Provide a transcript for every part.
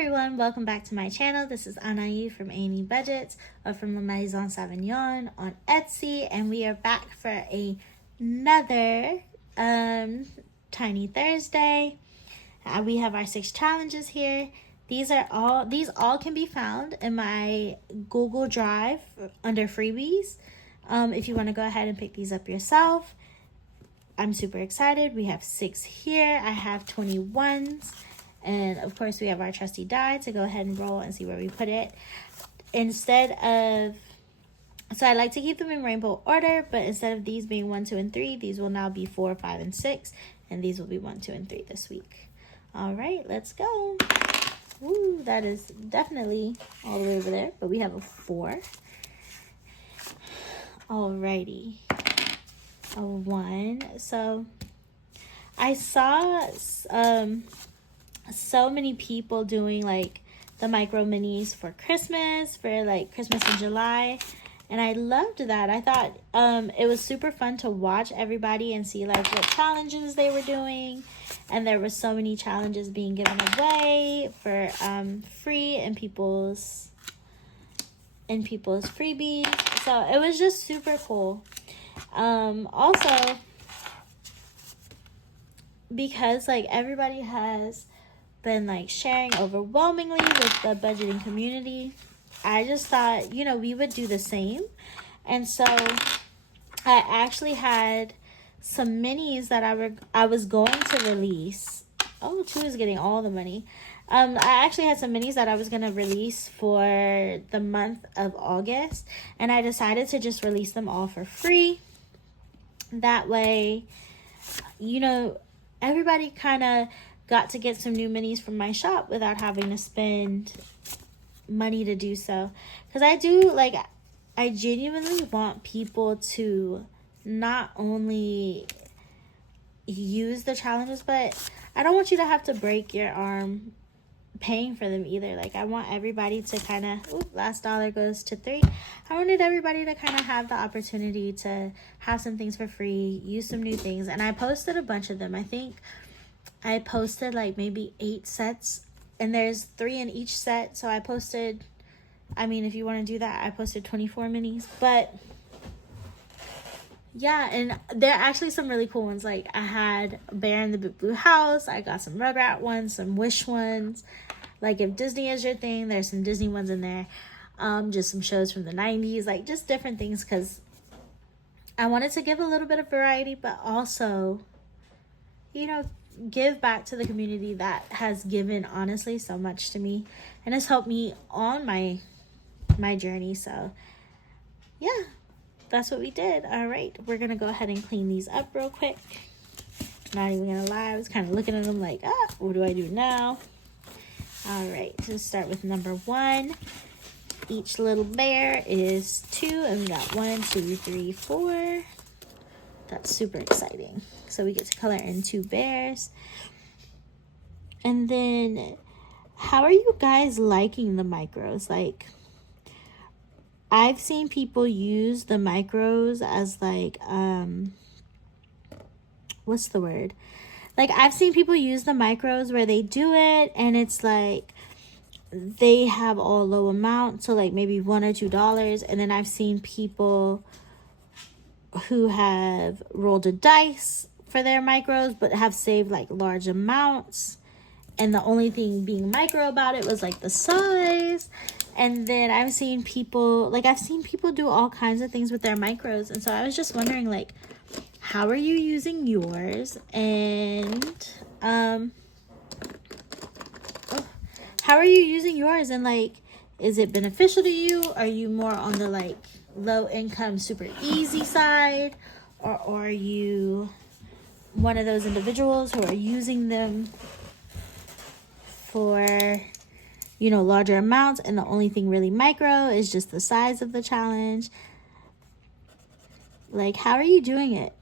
everyone, welcome back to my channel. This is Anahi from Anahi Budgets or from La Maison Sauvignon on Etsy, and we are back for another Tiny Thursday. We have our 6 challenges here. These all can be found in my Google Drive under freebies. If you want to go ahead and pick these up yourself. I'm super excited. We have 6 here. I have 21s. And of course, we have our trusty die to go ahead and roll and see where we put it. So I like to keep them in rainbow order, but instead of these being 1, 2, and 3, these will now be 4, 5, and 6. And these will be 1, 2, and 3 this week. All right, let's go. Woo, that is definitely all the way over there, but we have a 4. Alrighty. A 1. So I saw so many people doing like the micro minis for Christmas in July, and I loved that. I thought it was super fun to watch everybody and see like what challenges they were doing, and there were so many challenges being given away for free in people's freebies, so it was just super cool. Also, because like everybody has been like sharing overwhelmingly with the budgeting community, I just thought, we would do the same. And so I actually had some minis that I was going to release. Oh, 2 is getting all the money. I actually had some minis that I was going to release for the month of August, and I decided to just release them all for free. That way, everybody kind of got to get some new minis from my shop without having to spend money to do so. Because I genuinely want people to not only use the challenges, but I don't want you to have to break your arm paying for them either. Like, I want everybody to kind of, last dollar goes to 3. I wanted everybody to kind of have the opportunity to have some things for free, use some new things. And I posted a bunch of them. I think I posted like maybe 8 sets, and there's 3 in each set. So I posted, if you want to do that, I posted 24 minis. But yeah, and there are actually some really cool ones. Like, I had Bear in the Big Blue House. I got some Rugrat ones, some Wish ones. Like, if Disney is your thing, there's some Disney ones in there. Just some shows from the 90s, like just different things, because I wanted to give a little bit of variety, but also, give back to the community that has given, honestly, so much to me and has helped me on my journey. So yeah, that's what we did. All right, we're gonna go ahead and clean these up real quick. Not even gonna lie, I was kind of looking at them like, what do I do now? All right, let's start with number 1. Each little bear is 2, and we got 1, 2, 3, 4. That's super exciting. So we get to color in 2 bears. And then, how are you guys liking the micros? Like, I've seen people use the micros as like, what's the word? Like, I've seen people use the micros where they do it, and it's like, they have all low amount, so like maybe $1 or $2. And then I've seen people who have rolled a dice for their micros, but have saved like large amounts, and the only thing being micro about it was like the size. And then I've seen people do all kinds of things with their micros, and so I was just wondering, like, how are you using yours? And how are you using yours? And like, is it beneficial to you? Are you more on the like low income, super easy side? Or are you one of those individuals who are using them for, larger amounts, and the only thing really micro is just the size of the challenge? Like, how are you doing it?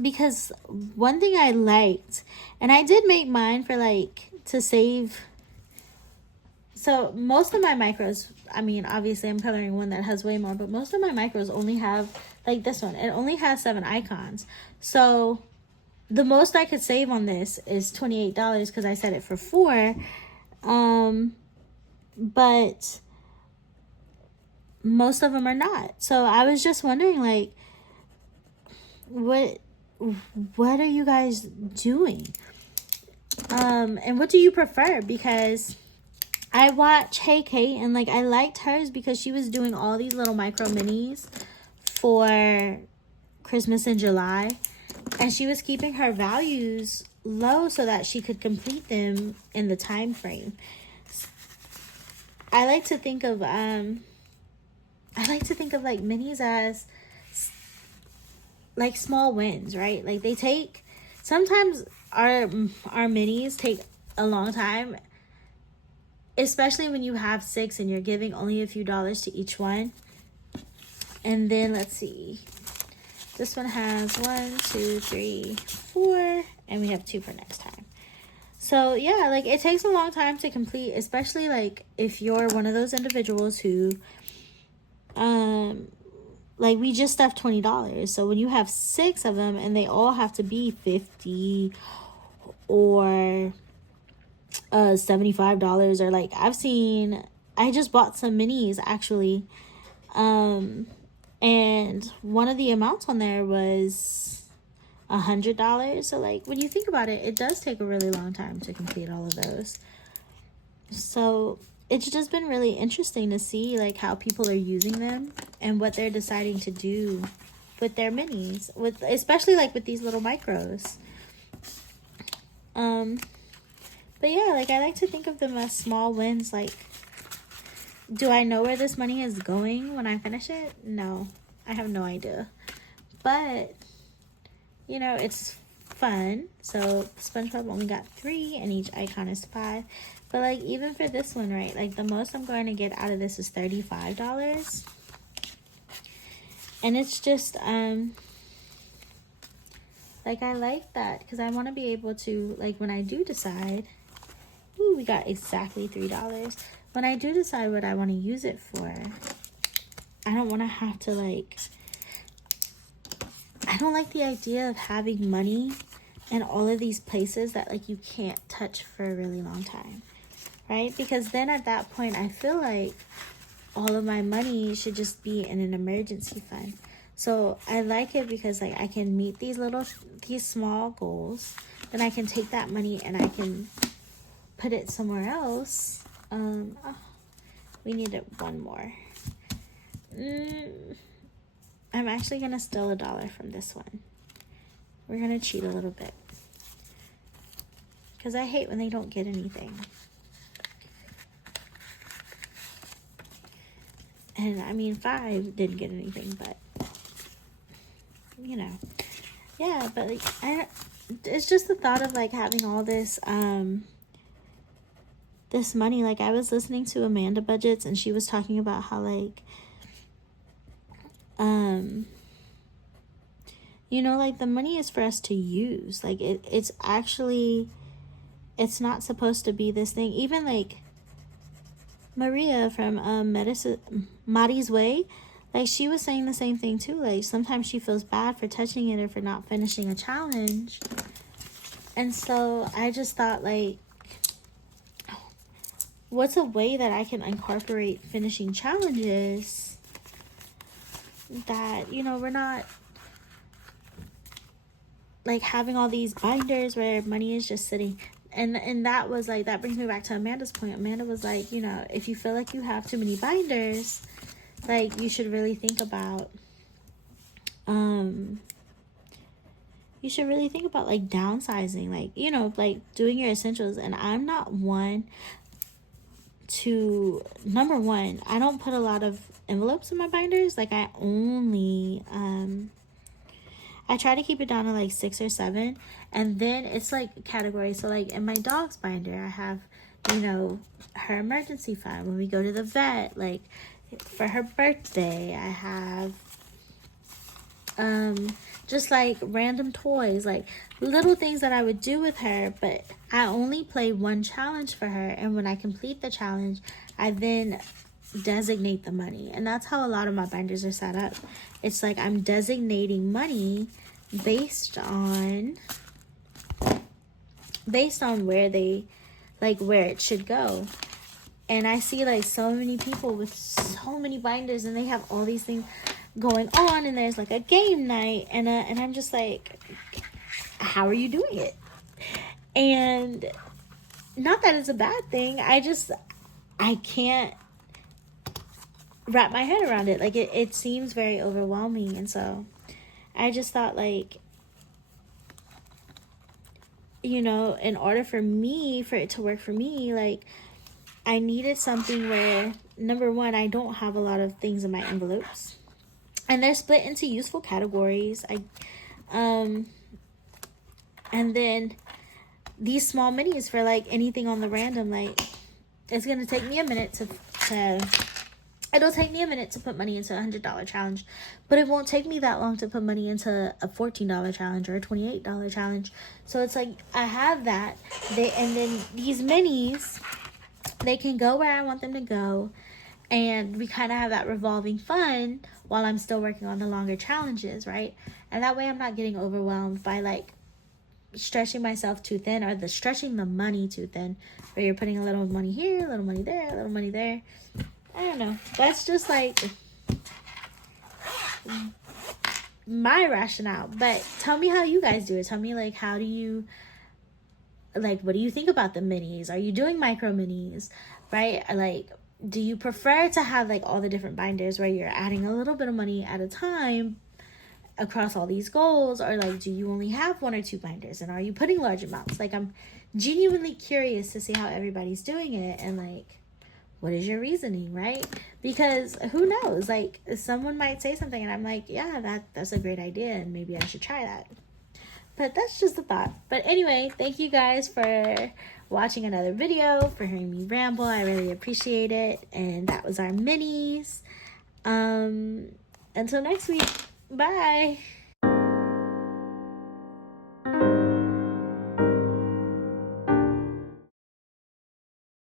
Because one thing I liked, and I did make mine for like to save. So most of my micros, obviously I'm coloring one that has way more, but most of my micros only have, like this one, it only has 7 icons. So the most I could save on this is $28 because I set it for 4. But most of them are not. So I was just wondering, like, what are you guys doing? And what do you prefer? Because I watch Hey Kate, and like I liked hers because she was doing all these little micro minis for Christmas in July, and she was keeping her values low so that she could complete them in the time frame. I like to think of like minis as like small wins, right? Like they take, sometimes our minis take a long time, especially when you have 6 and you're giving only a few dollars to each one. And then let's see, this one has 1, 2, 3, 4, and we have 2 for next time. So yeah, like it takes a long time to complete, especially like if you're one of those individuals who like we just stuffed $20. So when you have 6 of them and they all have to be $50 or $75, or like I just bought some minis actually, and one of the amounts on there was $100. So like when you think about it, it does take a really long time to complete all of those. So it's just been really interesting to see like how people are using them and what they're deciding to do with their minis, with especially like with these little micros. But yeah, like I like to think of them as small wins. Like, do I know where this money is going when I finish it? No, I have no idea. But you know, it's fun. So SpongeBob only got 3 and each icon is 5. But like even for this one, right, like the most I'm going to get out of this is $35. And it's just like I like that because I want to be able to, like, when I do decide, ooh, we got exactly $3. When I do decide what I want to use it for, I don't want to have to like, I don't like the idea of having money in all of these places that like you can't touch for a really long time, right? Because then at that point I feel like all of my money should just be in an emergency fund. So I like it because like I can meet these small goals, then I can take that money and I can put it somewhere else. We needed one more. I'm actually gonna steal $1 from this one. We're gonna cheat a little bit because I hate when they don't get anything. And I mean 5 didn't get anything, but you know, yeah. But like it's just the thought of like having all this this money. Like I was listening to Amanda Budgets and she was talking about how like you know, like the money is for us to use. Like it's actually, it's not supposed to be this thing. Even like Maria from Mari's Way, like she was saying the same thing too. Like sometimes she feels bad for touching it or for not finishing a challenge. And so I just thought like, what's a way that I can incorporate finishing challenges that, you know, we're not like having all these binders where money is just sitting. And that was like, that brings me back to Amanda's point. Amanda was like, you know, if you feel like you have too many binders, like you should really think about like downsizing, like, you know, like doing your essentials. And I'm not one to, number one, I don't put a lot of envelopes in my binders. Like I only I try to keep it down to like 6 or 7, and then it's like categories. So like in my dog's binder, I have, you know, her emergency fund when we go to the vet. Like for her birthday, I have just like random toys, like little things that I would do with her. But I only play one challenge for her, and when I complete the challenge, I then designate the money. And that's how a lot of my binders are set up. It's like I'm designating money based on where they like where it should go. And I see like so many people with so many binders, and they have all these things going on, and there's like a game night, and I'm just like, how are you doing it? And not that it's a bad thing, I can't wrap my head around it. Like it seems very overwhelming. And so I just thought, like, you know, in order for it to work for me, like, I needed something where, number one, I don't have a lot of things in my envelopes, and they're split into useful categories. And then these small minis for like anything on the random. Like, it's gonna take me a minute it'll take me a minute to put money into a $100 challenge, but it won't take me that long to put money into a $14 challenge or a $28 challenge. So it's like, I have that. And then these minis, they can go where I want them to go, and we kind of have that revolving fund while I'm still working on the longer challenges, right? And that way I'm not getting overwhelmed by like stretching myself too thin, or stretching the money too thin, where you're putting a little money here, a little money there, a little money there. I don't know. That's just like my rationale. But tell me how you guys do it. Tell me, like, how do you, like, what do you think about the minis? Are you doing micro minis, right? Like, do you prefer to have like all the different binders where you're adding a little bit of money at a time across all these goals? Or like, do you only have 1 or 2 binders, and are you putting large amounts? Like, I'm genuinely curious to see how everybody's doing it, and like, what is your reasoning, right? Because who knows, like, someone might say something and I'm like, yeah, that's a great idea, and maybe I should try that. But that's just a thought. But anyway, thank you guys for watching another video, for hearing me ramble. I really appreciate it. And that was our minis. Until next week, bye.